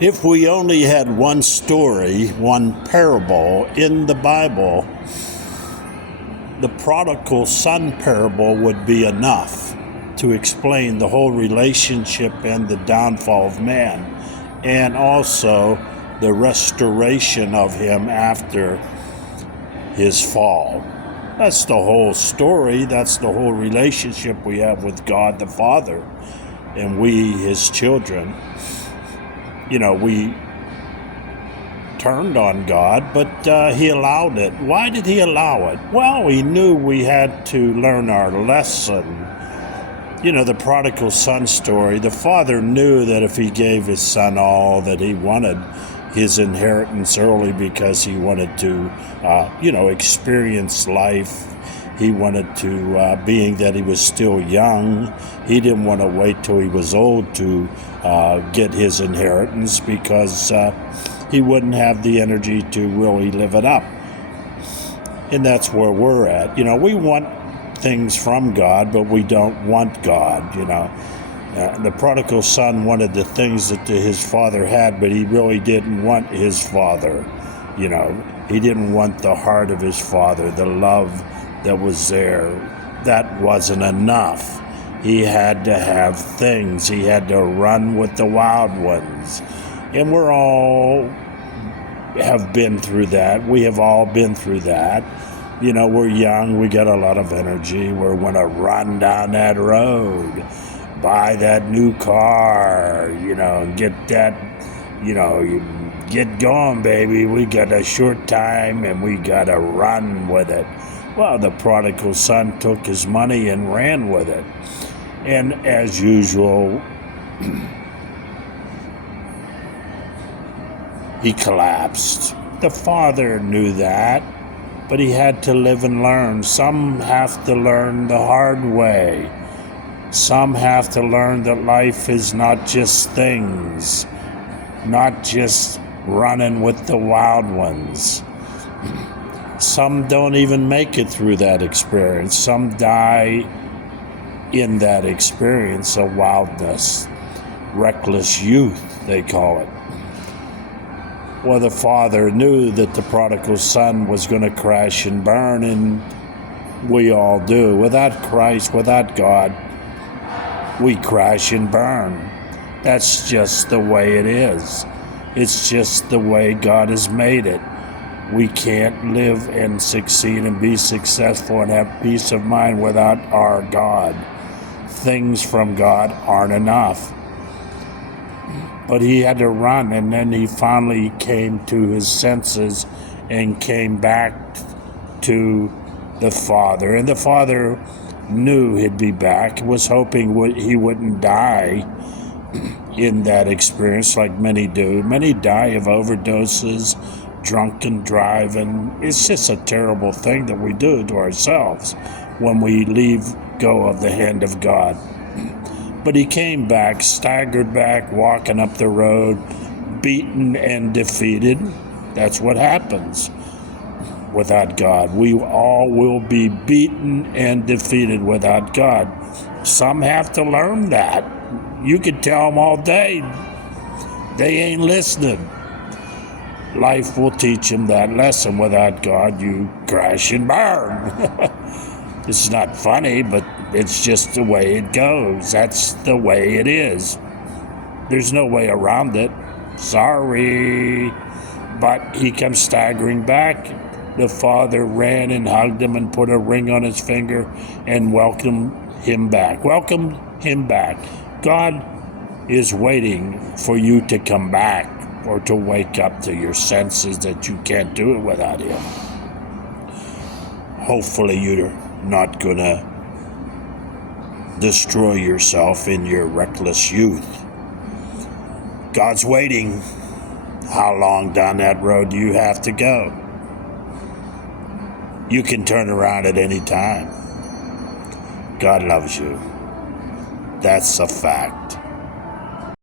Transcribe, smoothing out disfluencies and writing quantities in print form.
If we only had one story, one parable in the Bible, the Prodigal Son parable would be enough to explain the whole relationship and the downfall of man, and also the restoration of him after his fall. That's the whole story. That's the whole relationship we have with God the Father and we, his children. We turned on God, but he allowed it. Why did he allow it? Well, he knew we had to learn our lesson. The prodigal son story, the father knew that if he gave his son all that he wanted, his inheritance early, because he wanted to, experience life. He wanted to, being that he was still young, he didn't want to wait till he was old to get his inheritance, because he wouldn't have the energy to really live it up. And that's where we're at. We want things from God, but we don't want God, The prodigal son wanted the things that his father had, but he really didn't want his father. He didn't want the heart of his father, the love that was there. That wasn't enough. He had to have things. He had to run with the wild ones. And we're all have been through that. We have all been through that. We're young. We got a lot of energy. We're going to run down that road, buy that new car, get that, get going, baby. We got a short time and we got to run with it. Well, the prodigal son took his money and ran with it. And as usual, he collapsed. The father knew that, but he had to live and learn. Some have to learn the hard way. Some have to learn that life is not just things, not just running with the wild ones. Some don't even make it through that experience. Some die in that experience of wildness. Reckless youth, they call it. Well, the father knew that the prodigal son was going to crash and burn, and we all do. Without Christ, without God, we crash and burn. That's just the way it is. It's just the way God has made it. We can't live and succeed and be successful and have peace of mind without our God. Things from God aren't enough. But he had to run, and then he finally came to his senses and came back to the Father. And the Father knew he'd be back, was hoping he wouldn't die in that experience like many do. Many die of overdoses, drunken driving. It's just a terrible thing that we do to ourselves when we leave go of the hand of God. But he came back, staggered back, walking up the road, beaten and defeated. That's what happens without God. We all will be beaten and defeated without God. Some have to learn that. You could tell them all day. They ain't listening. Life will teach them that lesson. Without God, you crash and burn. It's not funny, but it's just the way it goes. That's the way it is. There's no way around it. Sorry. But he comes staggering back. The father ran and hugged him and put a ring on his finger and welcomed him back. Welcome him back. God is waiting for you to come back or to wake up to your senses that you can't do it without him. Hopefully you're not going to destroy yourself in your reckless youth. God's waiting. How long down that road do you have to go? You can turn around at any time. God loves you. That's a fact.